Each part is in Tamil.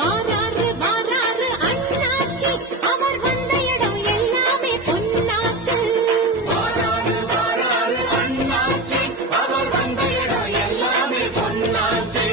வாராரு வாராரு அண்ணாச்சி அவர் வந்த இடம் எல்லாமே பொன்னாச்சு. வாராரு வாராரு அண்ணாச்சி அவர் வந்த இடம் எல்லாமே பொன்னாச்சு.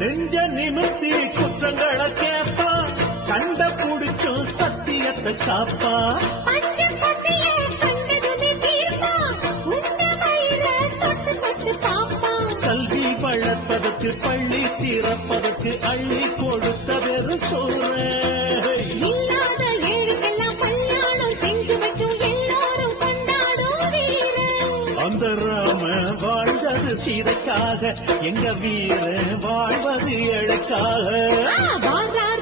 நெஞ்ச நிமித்தி குற்றங்களை கேப்பா சண்டை புடிச்சும் சத்தியத்தை காப்பா பச்சை பசிய கண்டதுமே தீர்ப்பா உண்ட வயிற தொட்டு தொட்டு பாப்பா. கல்வி வளர்ப்பதற்கு பள்ளி திறப்பதற்கு அள்ளி கொடுத்த வெறும் சோறு இல்லாத ஏழுக்கெல்லாம் கல்யாணம் செஞ்சு வைக்கும் எல்லாரும் கொண்டாடும் வீர. அந்த ராம வாழ்ந்தது சீதைக்காக எங்க வீர வாழ்வது எழைக்காக. வாராரு